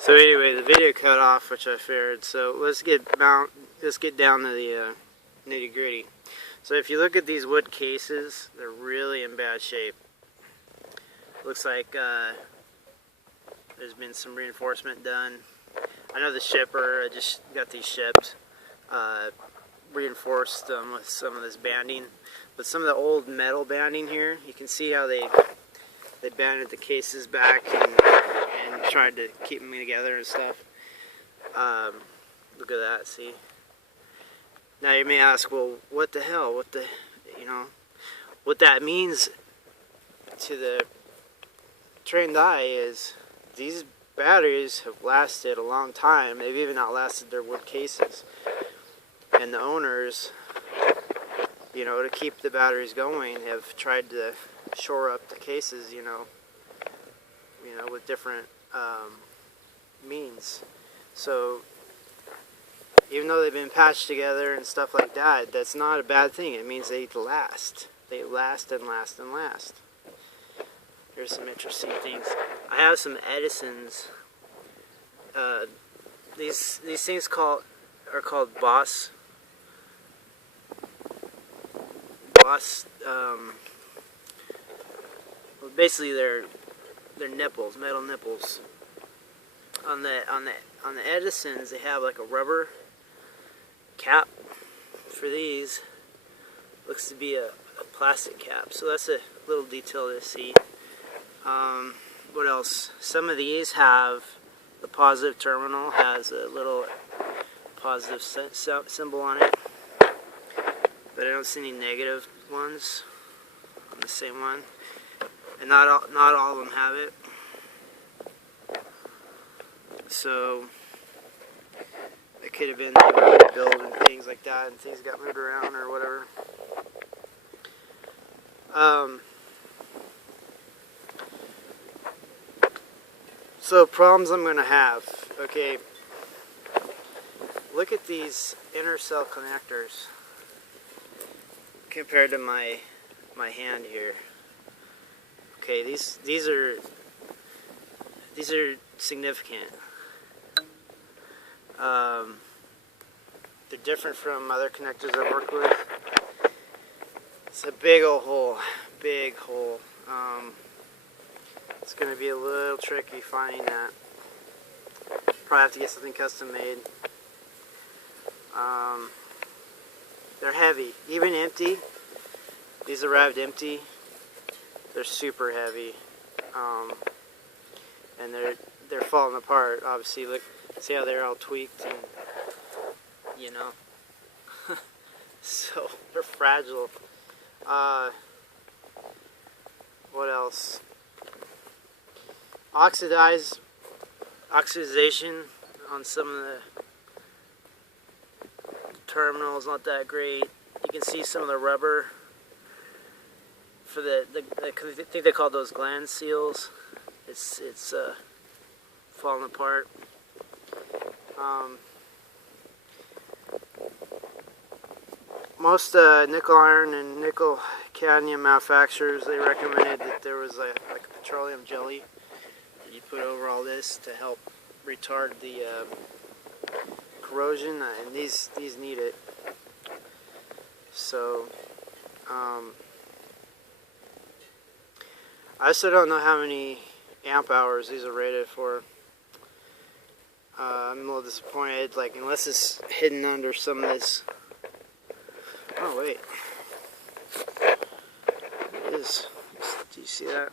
So anyway, the video cut off, which I feared. So let's get down to the nitty gritty. So if you look at these wood cases, they're really in bad shape. Looks like there's been some reinforcement done. I know the shipper, I just got these shipped, reinforced them with some of this banding. But some of the old metal banding here, you can see how they banded the cases back and tried to keep them together and stuff. Look at that, see? Now you may ask, well, what the hell? What that means to the trained eye is these batteries have lasted a long time. They've even outlasted their wood cases. And the owners, to keep the batteries going, have tried to shore up the cases, with different means. So even though they've been patched together and stuff like that, that's not a bad thing. It means they last. They last and last and last. Here's some interesting things. I have some Edisons. These things are called Boss. Well, basically they're nipples, metal nipples. On the Edisons, they have like a rubber cap. For these, looks to be a plastic cap. So that's a little detail to see. What else? Some of these have the positive terminal has a little positive symbol on it, but I don't see any negative ones on the same one, and not all of them have it. So it could have been built and things like that, and things got moved around or whatever. So problems I'm going to have. Okay, look at these inner cell connectors compared to my hand here. Okay, these are significant. They're different from other connectors I've worked with. It's a big old hole, big hole. It's going to be a little tricky finding that. Probably have to get something custom made. They're heavy, even empty. These arrived empty. They're super heavy, and they're falling apart. Obviously, look, see how they're all tweaked and so they're fragile. What else? Oxidization on some of the terminals, not that great. You can see some of the rubber for I think they call those gland seals. It's falling apart. Most nickel iron and nickel cadmium manufacturers, they recommended that there was like a petroleum jelly that you put over all this to help retard the corrosion, and these need it. So I still don't know how many amp hours these are rated for. I'm a little disappointed, like, unless it's hidden under some of this. Oh wait, it is. Do you see that?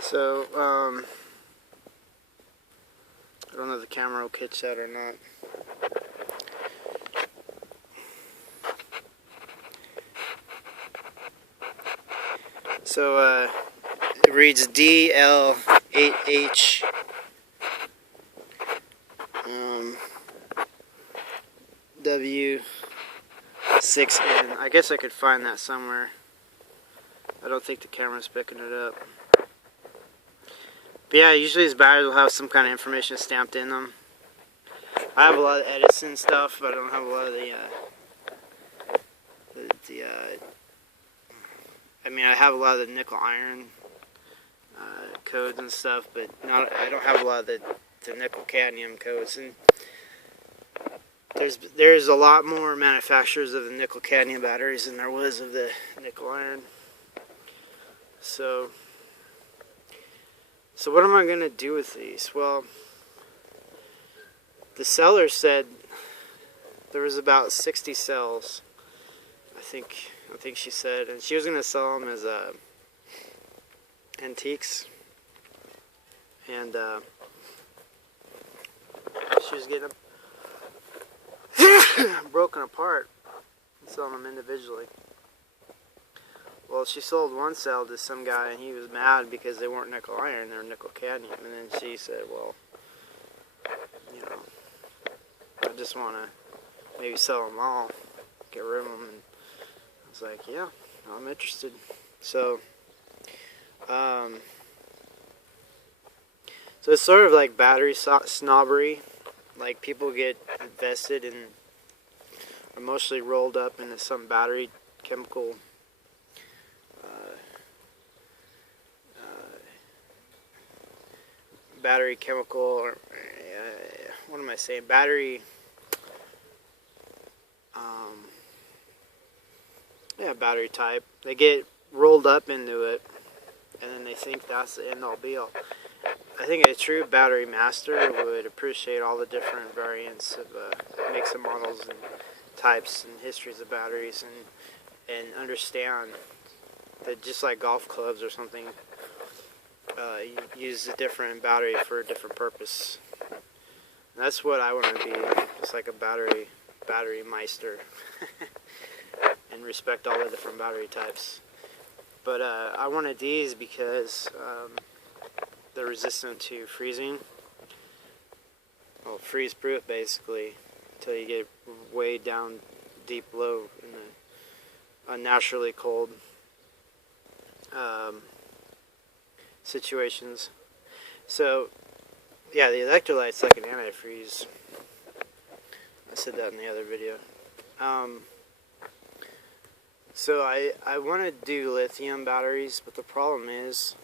So, I don't know if the camera will catch that or not. So, it reads DL8H W6N. I guess I could find that somewhere. I don't think the camera's picking it up. But yeah, usually these batteries will have some kind of information stamped in them. I have a lot of Edison stuff, but I don't have a lot of I mean, I have a lot of the nickel iron codes and stuff, but I don't have a lot of the nickel cadmium codes. And there's a lot more manufacturers of the nickel cadmium batteries than there was of the nickel iron. So what am I going to do with these? Well, the seller said there was about 60 cells. I think she said, and she was going to sell them as antiques, and she was getting them broken apart and selling them individually. Well, she sold one cell to some guy, and he was mad because they weren't nickel iron, they were nickel cadmium. And then she said, well, you know, I just want to maybe sell them all, get rid of them. And I was like, yeah, I'm interested. So, so it's sort of like battery snobbery. Like, people get invested in, emotionally rolled up into some battery chemical or what am I saying? Battery type. They get rolled up into it, and then they think that's the end all be all. I think a true battery master would appreciate all the different variants of makes and models and types and histories of batteries, and understand that just like golf clubs or something, you use a different battery for a different purpose. And that's what I want to be, just like a battery meister, and respect all the different battery types. But I wanted these because they're resistant to freezing. Well, freeze proof basically, until you get way down deep low in the unnaturally cold situations. So yeah, the electrolyte's like an antifreeze. I said that in the other video. So I want to do lithium batteries, but the problem is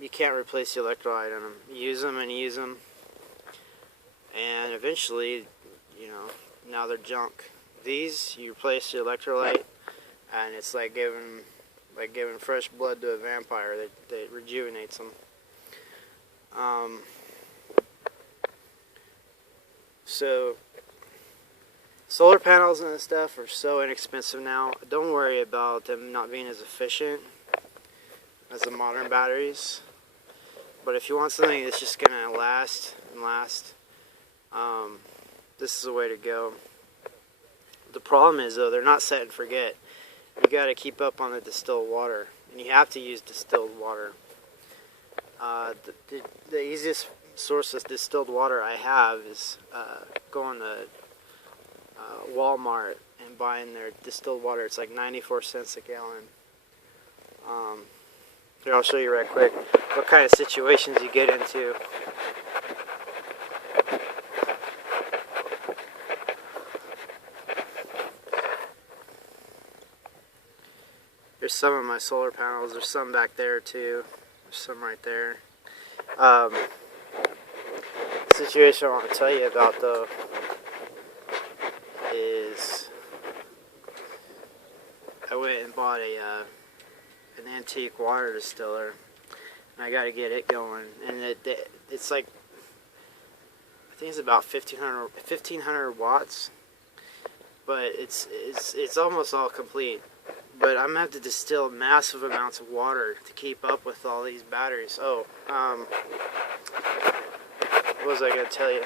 you can't replace the electrolyte on them. You use them, and eventually, you know, now they're junk. These, you replace the electrolyte, and it's like giving fresh blood to a vampire. That rejuvenates them. So solar panels and stuff are so inexpensive now. Don't worry about them not being as efficient as the modern batteries. But if you want something that's just gonna last and last, this is the way to go. The problem is, though, they're not set and forget. You got to keep up on the distilled water, and you have to use distilled water. The easiest source of distilled water I have is going to Walmart and buying their distilled water. It's like 94 cents a gallon. Here, I'll show you right quick what kind of situations you get into. There's some of my solar panels. There's some back there too. There's some right there. The situation I want to tell you about, though, is I went and bought an antique water distiller, and I got to get it going. And it's like, I think it's about 1,500 watts, but it's almost all complete. But I'm going to have to distill massive amounts of water to keep up with all these batteries. Oh, what was I going to tell you?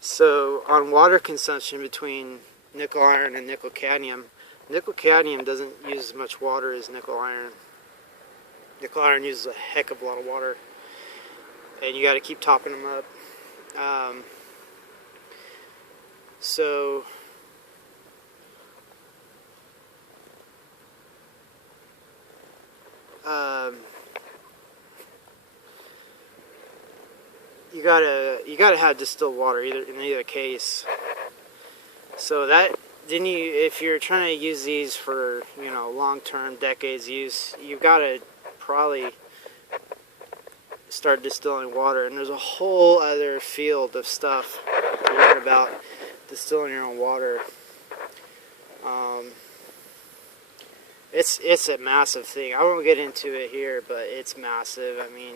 So, on water consumption between nickel iron and nickel cadmium doesn't use as much water as nickel iron. Nickel iron uses a heck of a lot of water, and you got to keep topping them up. So you gotta have distilled water in either case. So that then if you're trying to use these for long-term decades use, you've got to probably start distilling water. And there's a whole other field of stuff to learn about distilling your own water. It's a massive thing. I won't get into it here, but it's massive. I mean,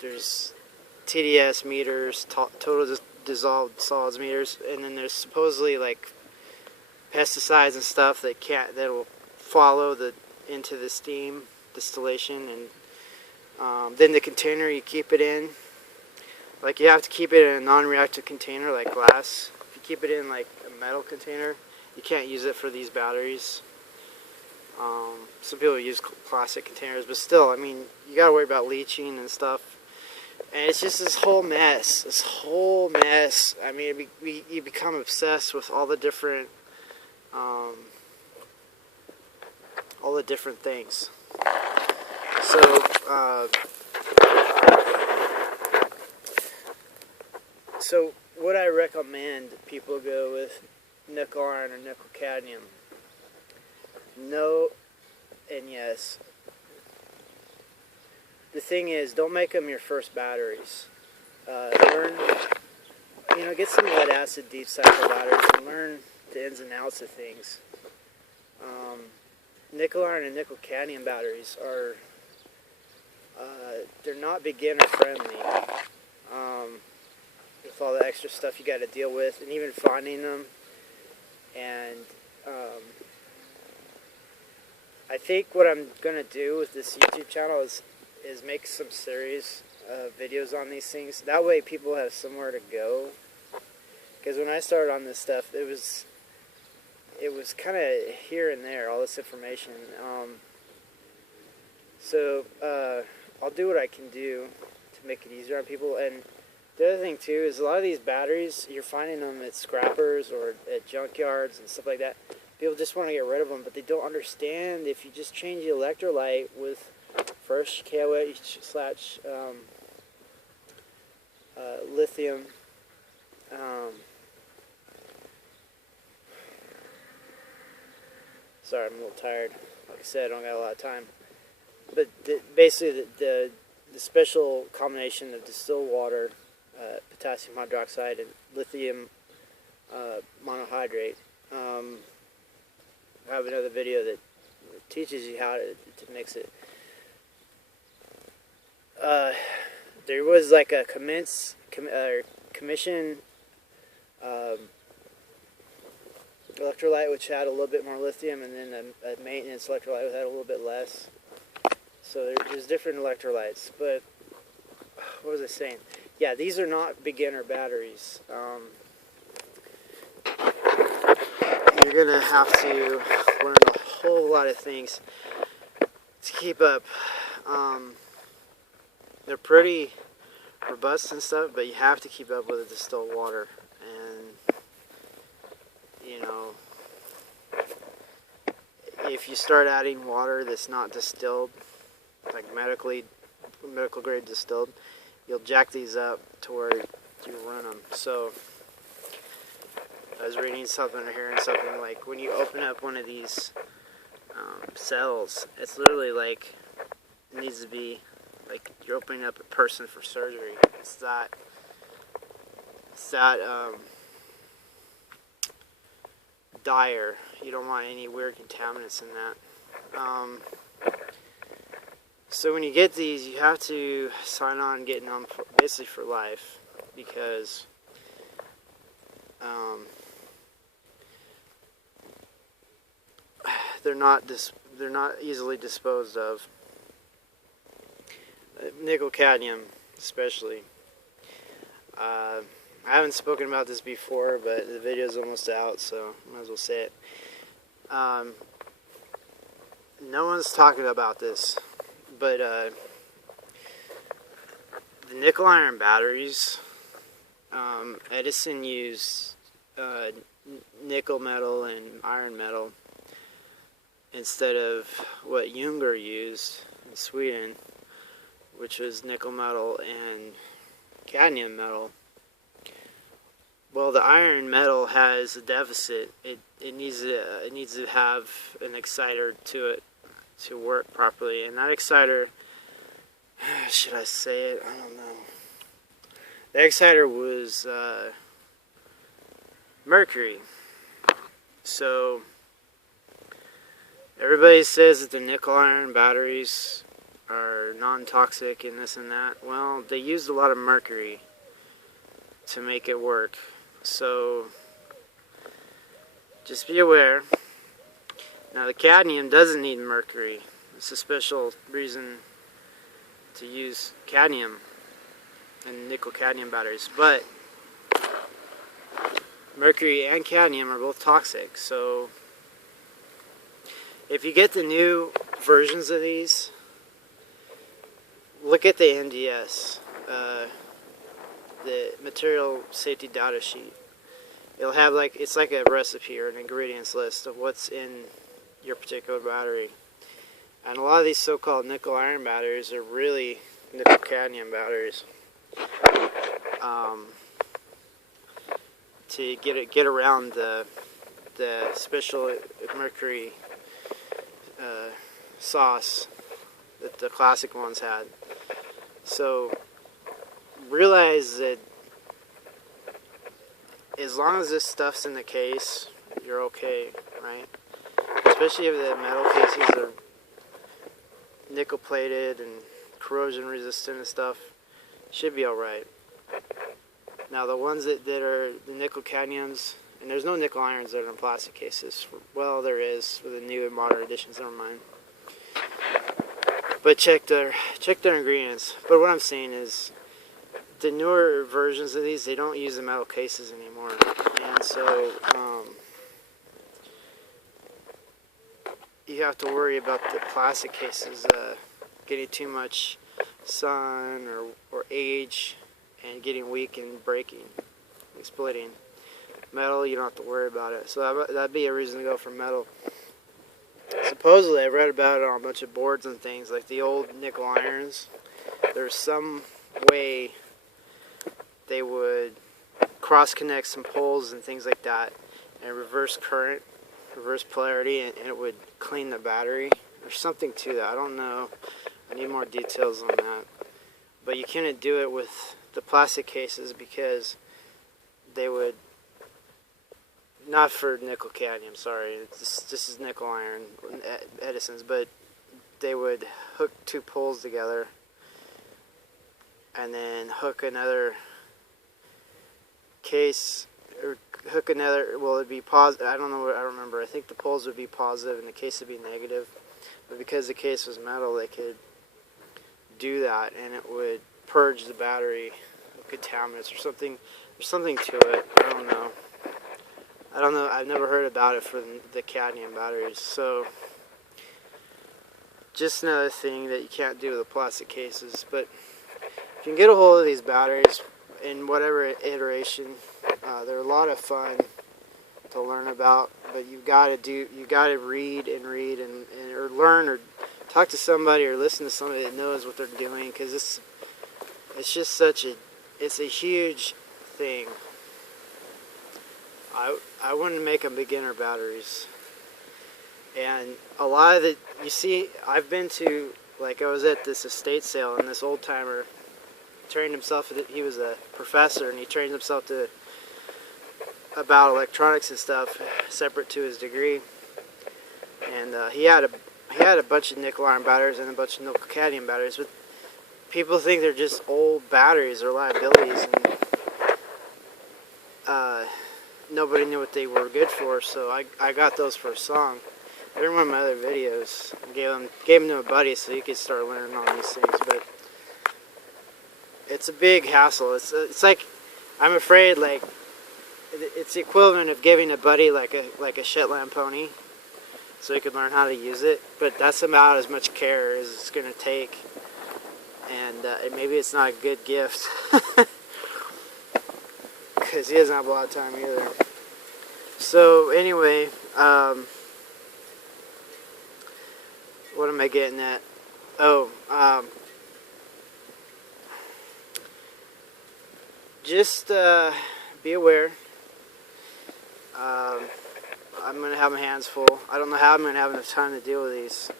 there's TDS meters, total dissolved solids meters, and then there's supposedly like pesticides and stuff that'll follow into the steam distillation, and then the container you keep it in. Like you have to keep it in a non-reactive container like glass. If you keep it in like a metal container, you can't use it for these batteries. Some people use plastic containers, but still, I mean, you gotta worry about leaching and stuff. And it's just this whole mess. I mean, you become obsessed with all the different things. So would I recommend people go with nickel iron or nickel cadmium? No and yes. The thing is, don't make them your first batteries. Get some lead acid deep cycle batteries and learn the ins and outs of things. Nickel iron and nickel cadmium batteries are they're not beginner friendly. With all the extra stuff you got to deal with, and even finding them. And I think what I'm gonna do with this YouTube channel is make some series of videos on these things. That way people have somewhere to go. Because when I started on this stuff, it was kind of here and there, all this information. So I'll do what I can do to make it easier on people. And the other thing too is a lot of these batteries, you're finding them at scrappers or at junkyards and stuff like that. People just want to get rid of them, but they don't understand if you just change the electrolyte with first KOH / lithium. Sorry, I'm a little tired. Like I said, I don't got a lot of time. But basically, the special combination of distilled water, potassium hydroxide, and lithium monohydrate. I have another video that teaches you how to mix it. There was like a commission electrolyte which had a little bit more lithium, and then a maintenance electrolyte which had a little bit less. So there's different electrolytes. But what was I saying? Yeah, these are not beginner batteries. You're gonna have to learn a whole lot of things to keep up. They're pretty robust and stuff, but you have to keep up with the distilled water. And if you start adding water that's not distilled, like medical grade distilled, you'll jack these up to where you run them. So I was reading something or hearing something like when you open up one of these cells, it's literally like it needs to be like you're opening up a person for surgery. It's that dire. You don't want any weird contaminants in that. So when you get these, you have to sign on getting them basically for life, because they're not easily disposed of. Nickel cadmium, especially. I haven't spoken about this before, but the video's almost out, so might as well say it. No one's talking about this, but the nickel iron batteries, Edison used nickel metal and iron metal instead of what Junger used in Sweden, which was nickel metal and cadmium metal. Well, the iron metal has a deficit. It needs to have an exciter to it to work properly, and that exciter, should I say it? I don't know. The exciter was mercury. So everybody says that the nickel iron batteries are non-toxic and this and that. Well, they used a lot of mercury to make it work. So just be aware. Now the cadmium doesn't need mercury. It's a special reason to use cadmium and nickel cadmium batteries. But mercury and cadmium are both toxic. So if you get the new versions of these, look at the NDS, the material safety data sheet. It'll have it's like a recipe or an ingredients list of what's in your particular battery. And a lot of these so-called nickel iron batteries are really nickel cadmium batteries. To get around the special mercury sauce that the classic ones had. So realize that as long as this stuff's in the case, you're okay, right? Especially if the metal cases are nickel plated and corrosion resistant and stuff, should be alright. Now the ones that are the nickel cadmiums, and there's no nickel irons that are in plastic cases. Well, there is for the new and modern editions, never mind. But check their ingredients. But what I'm saying is, the newer versions of these, they don't use the metal cases anymore, and so you have to worry about the plastic cases getting too much sun or age and getting weak and breaking, splitting. Metal, you don't have to worry about it. So that'd be a reason to go for metal. Supposedly, I've read about it on a bunch of boards and things, like the old nickel irons. There's some way they would cross-connect some poles and things like that, and reverse current, reverse polarity, and it would clean the battery. There's something to that. I don't know. I need more details on that. But you couldn't do it with the plastic cases because they would, not for nickel cadmium, sorry, this is nickel iron, Edison's, but they would hook two poles together and then hook another case, or hook another, well, it'd be positive, I don't remember, I think the poles would be positive and the case would be negative, but because the case was metal, they could do that and it would purge the battery of contaminants or something. There's something to it. I don't know. I've never heard about it for the cadmium batteries. So just another thing that you can't do with the plastic cases. But if you can get a hold of these batteries in whatever iteration, they're a lot of fun to learn about. But you got to read and or learn or talk to somebody or listen to somebody that knows what they're doing, because it's just it's a huge thing. I wouldn't make them beginner batteries. And a lot of you see, I've been to, I was at this estate sale, and this old timer trained himself, he was a professor, and he trained himself about electronics and stuff, separate to his degree. And he had a bunch of nickel iron batteries and a bunch of nickel cadmium batteries, but people think they're just old batteries or liabilities, and nobody knew what they were good for, so I got those for a song. They're in one of my other videos. I gave them to a buddy so he could start learning on these things, but it's a big hassle. It's like, I'm afraid, it's the equivalent of giving a buddy like a Shetland pony so he could learn how to use it, but that's about as much care as it's going to take, and maybe it's not a good gift because he doesn't have a lot of time either. So anyway, what am I getting at? just be aware. I'm going to have my hands full. I don't know how I'm going to have enough time to deal with these.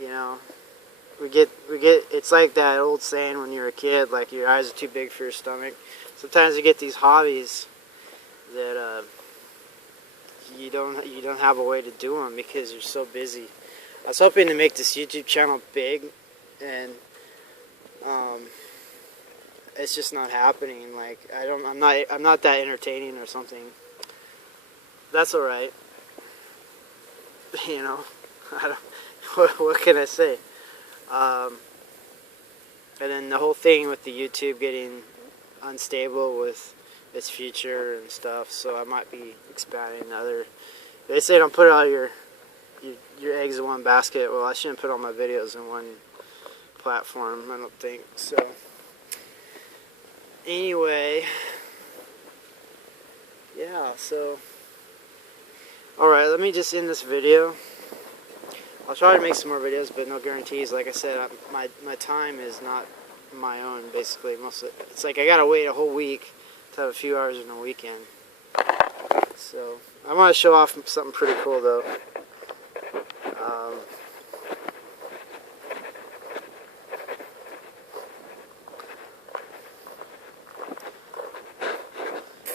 You know, we get, it's like that old saying when you're a kid, like your eyes are too big for your stomach. Sometimes you get these hobbies that you don't have a way to do them because you're so busy. I was hoping to make this YouTube channel big, and it's just not happening. Like I'm not that entertaining or something. That's all right. You know, I don't. What can I say? And then the whole thing with the YouTube getting unstable with its future and stuff. So I might be expanding other. They say don't put all your eggs in one basket. Well, I shouldn't put all my videos in one platform. I don't think so. Anyway, yeah. So. Alright, let me just end this video. I'll try to make some more videos, but no guarantees. Like I said, my time is not my own, basically. It's like I gotta wait a whole week to have a few hours in a weekend. So, I want to show off something pretty cool, though.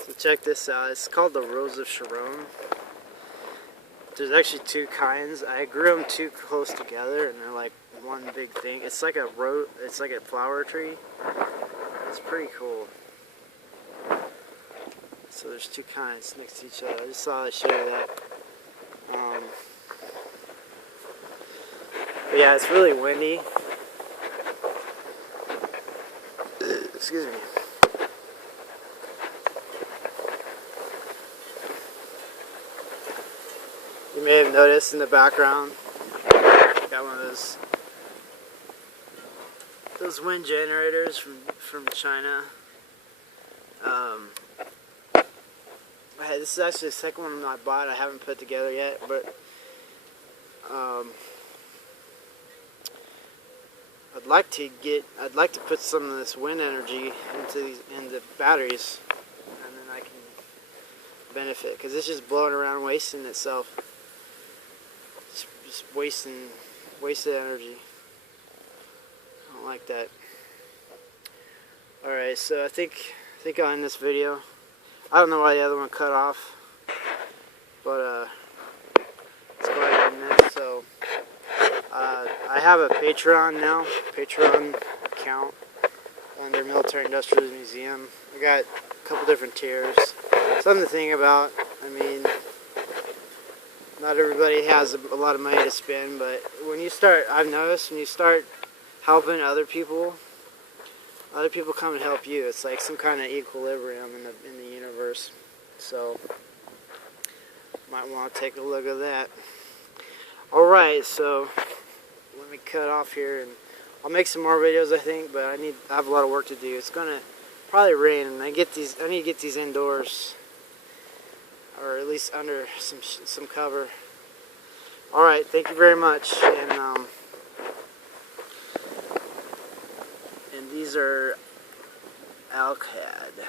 So check this out. It's called the Rose of Sharon. There's actually two kinds. I grew them too close together, and they're like one big thing. It's like a flower tree. It's pretty cool. So there's two kinds next to each other. I just thought I'd show you that. But yeah, it's really windy. Excuse me. You may have noticed in the background, got one of those wind generators from China. This is actually the second one I bought. I haven't put together yet, but I'd like to put some of this wind energy into batteries, and then I can benefit, because it's just blowing around wasting itself. Just wasted energy. I don't like that. Alright, so I think I'll end this video. I don't know why the other one cut off, but let's go ahead and end this. So I have a Patreon now, Patreon account under Military Industrial Museum. I got a couple different tiers. Something to think about. I mean, not everybody has a lot of money to spend, but I've noticed when you start helping other people come and help you. It's like some kind of equilibrium in the universe. So, might want to take a look at that. Alright, so let me cut off here, and I'll make some more videos, I think, but I have a lot of work to do. It's gonna probably rain, and I need to get these indoors, or at least under some cover. Alright, thank you very much, and these are Alcad.